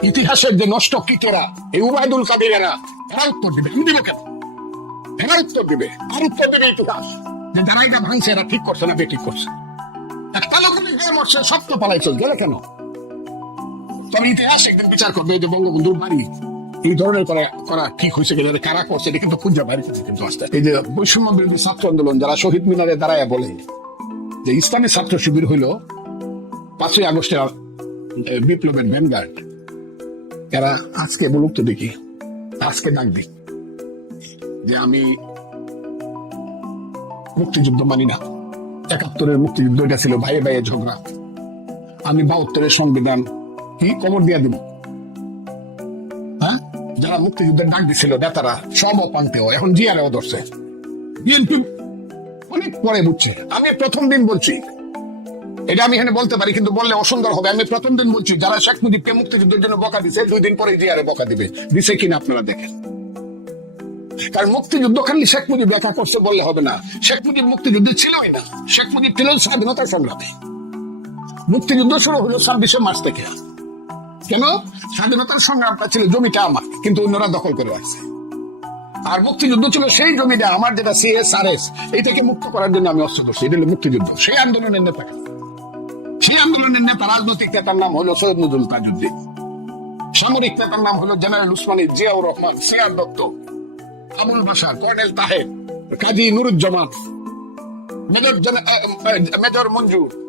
ইতিহাসের যে নষ্ট কিকেরা এই উবায়দুল কাদিরেরা, এরা উত্তর দিবে। আমি দিব কেন? এরা উত্তর দিবে। আর উত্তর দেবে ইতিহাস। যে যারা এটা ভাঙছে, এরা ঠিক করছে না বেঠিক করছে। একটা লোক যে মরছে, সব তো পালাই চল গেলে কেন? তবে ইতিহাস একদিন বিচার করবে যে বঙ্গবন্ধুর বাড়ি। এই ধরনের করা করা ঠিক হয়েছে কিনা কারা করছে, এটা কিন্তু খুঁজে বাইরে থেকে কিন্তু আসতে। এই যে বৈষম্য বিরোধী ছাত্র আন্দোলন, যারা শহীদ মিনারে দাঁড়ায় বলে, যে ইসলামী ছাত্র শিবির হইল পাঁচই আগস্টের বিপ্লবের ভ্যানগার্ড। এরা আজকে বলুক তো দেখি। আজকে ডাক দিই। যে আমি মুক্তিযুদ্ধ মানি না। একাত্তরের মুক্তিযুদ্ধ, এটা ছিল ভাইয়ে ভাইয়ে ঝগড়া। আমি বাহাত্তরের সংবিধান কি কবর দিয়া দিব? হ্যাঁ? যারা মুক্তিযুদ্ধের ডাক দিছিল, নেতারা, সব অপান্তেও, এখন জিয়ারেও ধরছে। বিএনপি অনেক পরে বুঝছে। আমি প্রথম দিন বলছি এটা আমি এখানে বলতে পারি, কিন্তু বললে অসুন্দর হবে। আমি প্রথম দিন বলছি, যারা শেখ মুজিবকে মুক্তিযুদ্ধের জন্য বকা দিছে, দুই দিন পরে জিয়ারে বকা দিবে, দিছে কিনা আপনারা দেখেন। কারণ মুক্তিযুদ্ধ খালি শেখ মুজিব দেখা করছে বললে হবে না। শেখ মুজিব মুক্তিযুদ্ধে ছিলই না। শেখ মুজিব ছিল স্বাধীনতা সংগ্রামে। মুক্তিযুদ্ধ শুরু হলো ছাব্বিশে মার্চ থেকে। কেন? স্বাধীনতার সংগ্রামটা ছিল জমিটা আমার, কিন্তু অন্যরা দখল করে আছে আর মুক্তিযুদ্ধ ছিল সেই জমিটা আমার, যেটা সিএস আর এস মুক্ত করার জন্য আমি অস্ত্র ধরছি। এটা হলো মুক্তিযুদ্ধ। সেই আন্দোলনের নেতা আন্দোলনের নেতা রাজনৈতিক নেতার নাম হলো সৈয়দ নজরুল তাজুদ্দিন সামরিক নেতার নাম হলো জেনারেল উসমানী জিয়াউর রহমান সিয়ার Dutta, Abul Basar colonel Taher, Kazi Nuruzzaman, major major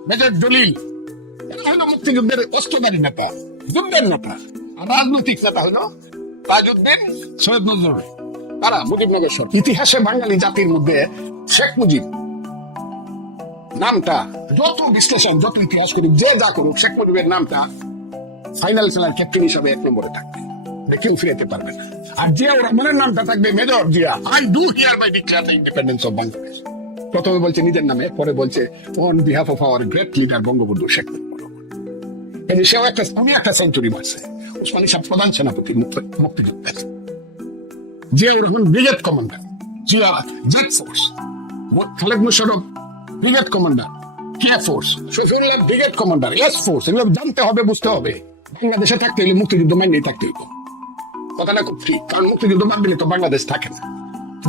major Jalil. এরা হলো মুক্তিযুদ্ধের অস্ত্রধারী নেতা, যুদ্ধের নেতা। আর রাজনৈতিক নেতা হলো তাজউদ্দিন, সৈয়দ নজরুল। তারা মুজিবনগর ইতিহাসে বাঙালি জাতির মধ্যে শেখ মুজিব। নামটা, যত বিশ্লেষণ, যত ইতিহাস করুক, যে যা করুক, শেখ মুজিবের নামটা ফাইনাল খেলার ক্যাপ্টেন হিসাবে এক নম্বরে থাকবে। কেউ ফিরাতে পারবে না। আর জিয়াউর রহমানের নামটা থাকবে, major Zia I do hereby declare the independence of Bangladesh প্রথমে বলছে নিজের নামে, পরে বলছে on behalf of our great leader Bangabandhu Sheikh এই যে সেও একটা উনি একটা সেঞ্চুরি মারছে। উসমানী সাহেব প্রধান সেনাপতি, মুক্তি- মুক্তিযুদ্ধের Ziaur Rahman brigade commander Zia Z force Khaled Mosharraf brigade commander K force Shafiullah brigade commander S force এগুলো জানতে হবে, বুঝতে হবে। বাংলাদেশে থাকতে হলে মুক্তিযুদ্ধ মাইনেই থাকতে হইব। কথাটা খুব ঠিক, কারণ মুক্তিযুদ্ধ দিলে তো বাংলাদেশ থাকে না।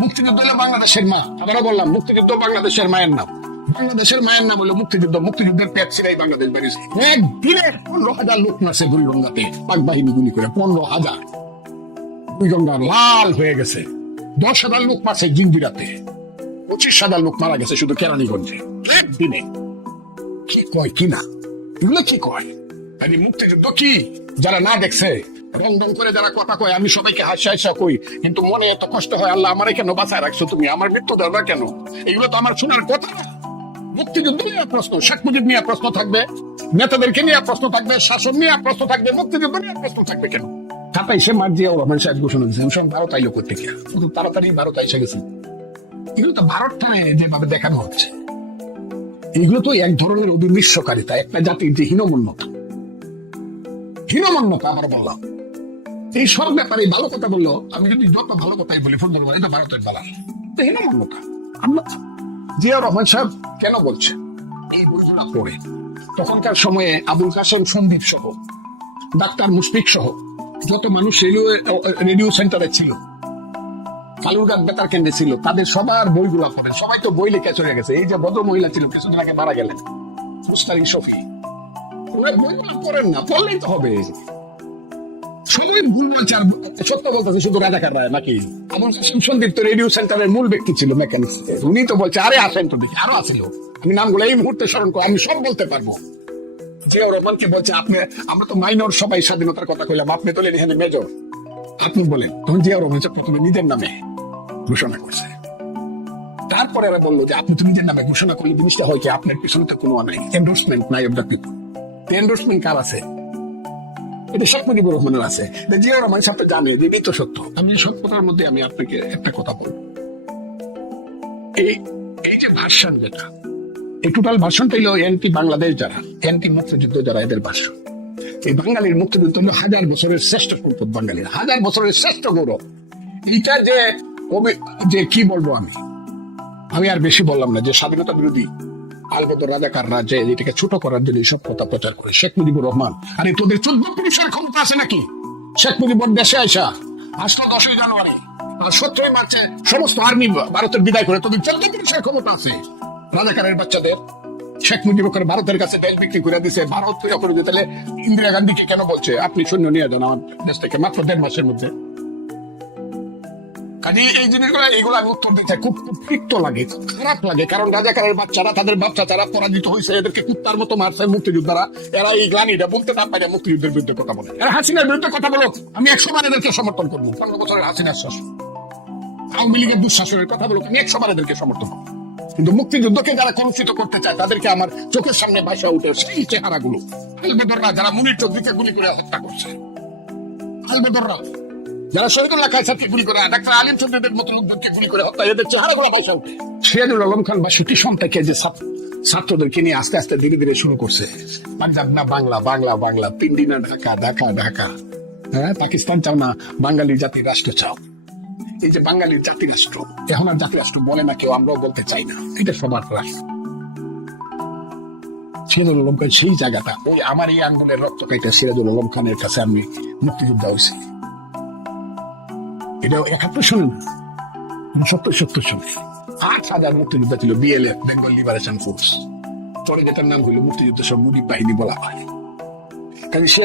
মুক্তিযুদ্ধ বাংলাদেশের মা বললাম, মুক্তিযুদ্ধ বাংলাদেশের মায়ের নাম। বাংলাদেশের মায়ের নাম হলো মুক্তিযুদ্ধ, মুক্তিযুদ্ধের পেট বাংলাদেশ বেরিয়েছে একদিনে পনেরো হাজার লোক মারছে বুড়িগঙ্গাতে পাক বাহিনী গুলি করে, পনেরো হাজার। বুড়িগঙ্গা লাল হয়ে গেছে। দশ হাজার লোক মারছে জিন্দিরাতে। পঁচিশ হাজার লোক মারা গেছে শুধু কেরানীগঞ্জে। একদিনে। কি কয় কি না? এগুলো কি কয়? মুক্তিযুদ্ধ কি? যারা না দেখছে, রং রং করে যারা কথা কয়, আমি সবাইকে হাসা হাসা কই। কিন্তু মনে এত কষ্ট হয়, আল্লাহ আমারে কেন বাঁচায় রাখছো তুমি? আমার মৃত্যু কেন? এগুলো তো আমার শোনার কথা না। মুক্তিযুদ্ধ নিয়ে প্রশ্ন, শেখ মুজিব নিয়ে প্রশ্ন থাকবে, নেতাদেরকে নিয়ে প্রশ্ন থাকবে, শাসন নিয়ে প্রশ্ন থাকবে, মুক্তিযুদ্ধ নিয়ে প্রশ্ন থাকবে কেন? তাতাই সে মার রহমান সাহেব ঘোষণা ভারত আইলো করতে গিয়া। তাড়াতাড়ি ভারত আইসে গেছে এগুলো তো ভারতটায় যেভাবে দেখানো হচ্ছে। এগুলো তো এক ধরনের অবিমিশ্বকারিতা একটা জাতির যে হীনমন্যতা। হীনমন্যতা আমরা বললাম। এই সব ব্যাপারে ভালো কথা বলল, আমি যদি যত ভালো কথাই বলি, ফোন ধরবো এটা ভারতের বেলা। তো হীনমন্যতা। আমরা জিয়া রহমান সাহেব কেন বলছে? এই বইগুলো পড়ে। তখনকার সময়ে আবুল কাসেম সন্দীপ সহ, ডাক্তার মুশফিক সহ, যত মানুষ রেডিও রেডিও সেন্টারে ছিল কালুরঘাট বেতার কেন্দ্রে ছিল, তাদের সবার বইগুলা পড়েন সবাই তো বই চলে গেছে। এই যে মহিলা ছিল, কিছুদিন আগে মারা গেলেন মুস্তারি শফি। ওরা পড়েন না, পড়লেই তো হবে। সবাই ভুল বলছে সত্য বলতেছে, শুধু রাজাকার রায় নাকি? আমার তো রেডিও সেন্টারের মূল ব্যক্তি ছিল মেকানিক্স উনি তো বলছে, আরে আসেন তো দেখি, আরও আসিল আমি নামগুলো এই মুহূর্তে স্মরণ করো, আমি সব বলতে পারব। জিয়াউর রহমানকে বলছে, আপনি, আমরা তো মাইনর সবাই স্বাধীনতার কথা কইলাম, আপনি তোলেন এখানে মেজর। আপনি বলেন, তখন জিয়াউর রহমান প্রথমে নিজের নামে। ঘোষণা করছে। তারপরে এরা বলল যে আপনি তো নিজের নামে ঘোষণা করলে জিনিসটা হয় কি, আপনার পিছনে তো কোনো নাই এন্ডোর্সমেন্ট নাই অফ দ্য পিপল এন্ডোর্সমেন্ট কার আছে? এটা শেখ মুজিবুর রহমানের আছে। এটা জিয়াউর রহমান সাহেব জানে যে এটাই সত্য। আমি সত্যতার মধ্যে আমি আপনাকে একটা কথা বলব। এই এই যে ভার্সন যেটা, এই টোটাল ভার্সনটা হলো এনটি বাংলাদেশ যারা এনটি মুক্তিযুদ্ধ যারা, এদের ভার্সন এই বাঙালির মুক্তিযুদ্ধ হলো হাজার বছরের শ্রেষ্ঠ সম্পদ বাঙালির, হাজার বছরের শ্রেষ্ঠ গৌরব। এইটা যে কবি, যে কি বলব আমি? আমি আর বেশি বললাম না যে স্বাধীনতা বিরোধী আলবদর রাজাকার রাজ্যে এটাকে ছোট করার জন্য সব কথা প্রচার করে, শেখ মুজিবুর রহমান। আরে তোদের চোদ্দ পুরুষের ক্ষমতা আছে নাকি? শেখ মুজিবুর দেশে আইসা, আসলো দশই জানুয়ারি, আর সতেরোই মার্চে সমস্ত আর্মি ভারতের বিদায় করে, তোদের চোদ্দ পুরুষের ক্ষমতা আছে। রাজাকারের বাচ্চাদের, শেখ মুজিব করে ভারতের কাছে দেশ বিক্রি করে দিছে, ভারত করে দিতে তাহলে ইন্দিরা গান্ধীকে কেন বলছে? আপনি শূন্য নিয়ে যান আমার দেশ থেকে, মাত্র দেড় মাসের মধ্যে। কাজে এই জিনিসগুলো, এইগুলো আমি উত্তর দিতে খুব তিক্ত লাগে খুব খারাপ লাগে, কারণ রাজাকারের বাচ্চারা, তাদের বাচ্চা যারা পরাজিত হয়েছে, এদেরকে কুত্তার মতো মারছে মুক্তিযোদ্ধারা। এরা এই গ্লানিটা বলতে না পারে মুক্তিযুদ্ধের বিরুদ্ধে কথা বলে। এরা হাসিনার বিরুদ্ধে কথা বলো। আমি একশো বার এদেরকে সমর্থন করব। পনেরো বছরের হাসিনার শাসন আওয়ামী লীগের দুঃশাসনের কথা বলো। আমি একশো বার এদেরকে সমর্থন করব। কিন্তু মুক্তিযুদ্ধকে যারা কলুষিত করতে চায়, তাদেরকে আমার চোখের সামনে ভাষা উঠে সেই চেহারাগুলো। আলবেদররা, যারা মুনির চৌধুরীকে গুলি করে হত্যা করছে। আলবেদররা। যারা গুলি করে, ডাক্তার আলিম চৌধুরীদের মতো গুলি করে হত্যা, এদের আলম খান বা সুটিসন থেকে যে ছাত্রদেরকে নিয়ে আস্তে আস্তে ধীরে ধীরে শুরু করছে। পাঞ্জাব না বাংলা বাংলা বাংলা পিন্ডি না ঢাকা ঢাকা ঢাকা। হ্যাঁ পাকিস্তান চাও না, বাঙালি জাতির রাষ্ট্র চাও। এই যে বাঙালির জাতি রাষ্ট্র, এখন আর জাতি রাষ্ট্র বলে না কেউ, আমরাও বলতে চাই না। এটা সবার রাষ্ট্র সিরাজুল আলম খান সেই জায়গাটা, ওই আমার এই আঙ্গুলের রক্ত কাইটা সিরাজুল আলম খানের কাছে আমি মুক্তিযোদ্ধা হয়েছি। এটা একাত্তর শুনুন সত্তর সত্তর শুনে আট হাজার মুক্তিযোদ্ধা ছিল বিএলএফ বেঙ্গল লিবারেশন ফোর্স পরে যেটার নাম হলো মুক্তিযুদ্ধ সব মুজিব বাহিনী বলা হয়। কাজে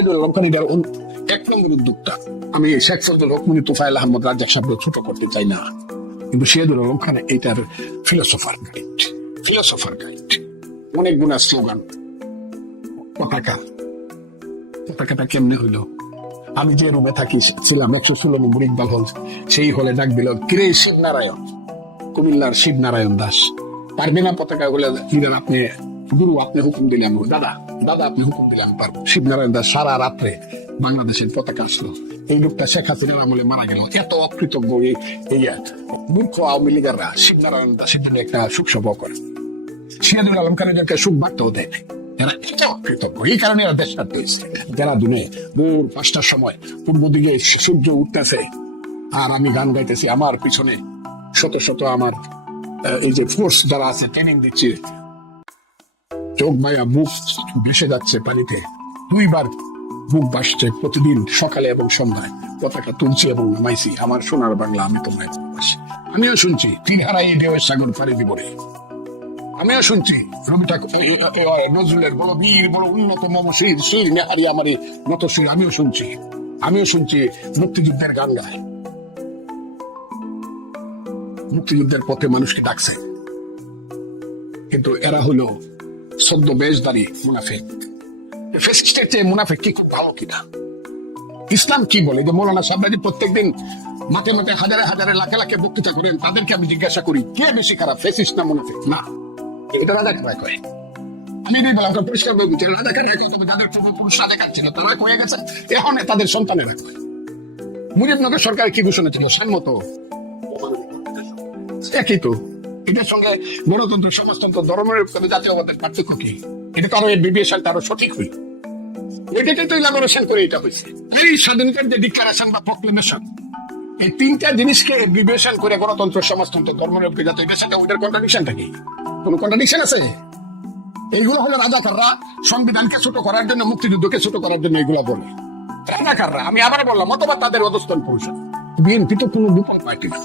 এক নম্বর উদ্যোক্তা। আমি শেখ ফজল হকমনি তুফাইল আহমদ, রাজ্জাক সাহেব ছোট করতে চাই না। কিন্তু সিরাজুল আলম খান এটার ফিলোসফার গাইড ফিলোসফার গাইড অনেক গুণা স্লোগান পতাকা। পতাকাটা কেমনে হইল আমি যে রুমে থাকি, ছিলাম একশো ষোলো নম্বর ইকবাল হল। সেই হলে ডাক দিল, কিরে শিব নারায়ণ কুমিল্লার শিব নারায়ণ দাস। পারবে না পতাকা গুলো লিডার আপনি, গুরু আপনি হুকুম দিলে আমি দাদা দাদা আপনি হুকুম দিলে আমি পারব। শিব নারায়ণ দাস সারা রাত্রে বাংলাদেশের পতাকা আসলো। এই লোকটা শেখ হাসিনার আমলে মারা গেল। এত অকৃতজ্ঞ এই মূর্খ আওয়ামী লীগাররা শিব নারায়ণ দাসের জন্য একটা সুখ সভা করে। সিরাজুল আলম খানের সুখ বার্তাও দেয়। এরা এটা অকৃতজ্ঞ এই কারণে এরা দেশ ছাড়তে হয়েছে যারা দুনে ভোর পাঁচটার সময় পূর্ব দিকে সূর্য উঠতেছে আর আমি গান গাইতেছি আমার পিছনে শত শত আমার এই যে ফোর্স যারা আছে ট্রেনিং দিচ্ছে। চোখ মায়া মুখ ভেসে যাচ্ছে পানিতে। দুইবার বুক বাসছে প্রতিদিন সকালে এবং সন্ধ্যায়। পতাকা তুলছি এবং নামাইছি। আমার সোনার বাংলা আমি তোমায় আমিও শুনছি তিন হারাই ঢেউয়ের সাগর পাড়ি দিব রে। আমিও শুনছি রবি নজরুলের বড় বীর, বড় উন্নত মম শির শির নেহারি আমার নত শির আমিও শুনছি আমিও শুনছি মুক্তিযুদ্ধের গান গায় মুক্তিযুদ্ধের পথে মানুষকে ডাকছে। কিন্তু এরা হলো সদ্য বেশদারি মুনাফেক। ফেসিস্টের চেয়ে মুনাফেক কি খুব ভালো কিনা? ইসলাম কি বলে? যে মৌলানা সাহেবরা যে প্রত্যেকদিন মাঠে মাঠে হাজারে হাজারে লাখে লাখে বক্তৃতা করেন, তাদেরকে আমি জিজ্ঞাসা করি, কে বেশি খারাপ, ফেসিস্ট না মুনাফেক? না। এটা রাজা খারাপ কয়। আমি এটাই পরিষ্কার বলব যে রাজা খারাপ কয়, তবে যাদের পূর্বপুরুষ রাজা না তারা কয়ে গেছে, এখন তাদের মুজিবনগর সরকার কি ঘোষণা ছিল সম্মত একই তো। এটার সঙ্গে গণতন্ত্র, সমাজতন্ত্র ধর্মের জাতীয়বাদের পার্থক্য কি? এটা কারও বিবেশন তারও সঠিক এটাকে তো ইলাবোরেশন করে এটা হয়েছে এই স্বাধীনতার যে ডিক্লারেশন বা প্রক্লেমেশন এই তিনটা জিনিসকে বিবেচনা করে গণতন্ত্র, সমাজতন্ত্র, ধর্মনিরপেক্ষ জাতীয় সাথে ওদের কন্ট্রাডিকশনটা কি? কোন কন্ট্রাডিকশন আছে? এইগুলো হলো রাজাকাররা সংবিধানকে ছোট করার জন্য, মুক্তিযুদ্ধকে ছোট করার জন্য এগুলো বলে। রাজাকাররা, আমি আবার বললাম, অথবা তাদের অধস্তন পুরুষ। বিএনপি তো কোনো গোপন পার্টি না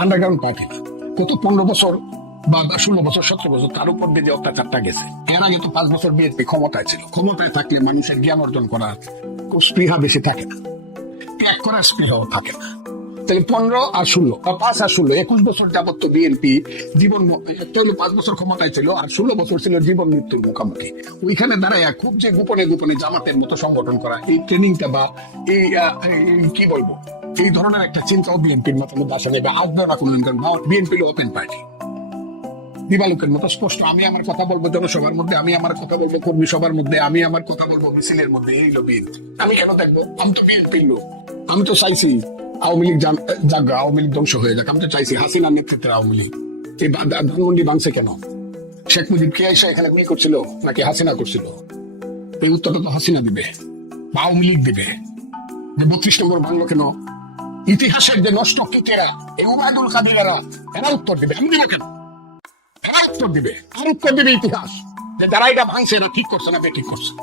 আন্ডারগ্রাউন্ড পার্টি না। কত পনেরো বছর বা ষোলো বছর, সতেরো বছর, তার উপর দিয়ে যে অত্যাচারটা গেছে, এর আগে তো পাঁচ বছর বিএনপি ক্ষমতায় ছিল। ক্ষমতায় থাকলে মানুষের জ্ঞান অর্জন করার স্পৃহা বেশি থাকে না। ত্যাগ করার স্পৃহাও থাকে না। তাহলে পনেরো আর ষোলো, বা পাঁচ আর ষোলো, একুশ বছর যাবত বিএনপি জীবন একটা পাঁচ বছর ক্ষমতায় ছিল আর ষোলো বছর ছিল জীবন মৃত্যুর মুখোমুখি। ওইখানে দাঁড়ায় খুব যে গোপনে গোপনে জামাতের মতো সংগঠন করা, এই ট্রেনিংটা বা এই কি বলব, এই ধরনের একটা চিন্তাও বিএনপির মধ্যে আসে নেবে আসবে না কোনো বিএনপি ওপেন পার্টি দিবালুকের মতো স্পষ্ট, আমি আমার কথা বলব জনসভার মধ্যে, আমি আমার কথা বলব কর্মী সভার মধ্যে, আমি আমার কথা বলব মিছিলের মধ্যে, এই হলো বিএনপি। আমি কেন দেখব? আমি তো বিএনপির লোক। আমি তো চাইছি আওয়ামী লীগ যাক আওয়ামী লীগ ধ্বংস হয়ে যাক। আমি তো চাইছি হাসিনার নেতৃত্বে আওয়ামী লীগ। এই ধানমন্ডি ভাঙছে কেন? শেখ মুজিব কে এসে এখানে বিয়ে করছিল, নাকি হাসিনা করছিল? এই উত্তরটা তো হাসিনা দিবে, বা আওয়ামী লীগ দিবে। যে বত্রিশ নম্বর ভাঙলো কেন? ইতিহাসের যে নষ্ট কিকেরা এই উমায়দুল কাদিরেরা, এরা উত্তর দিবে। আমি দিব কেন? এরা উত্তর দিবে। আর উত্তর দিবে ইতিহাস। যে যারা এটা ভাঙছে না ঠিক করছে না বে ঠিক করছে।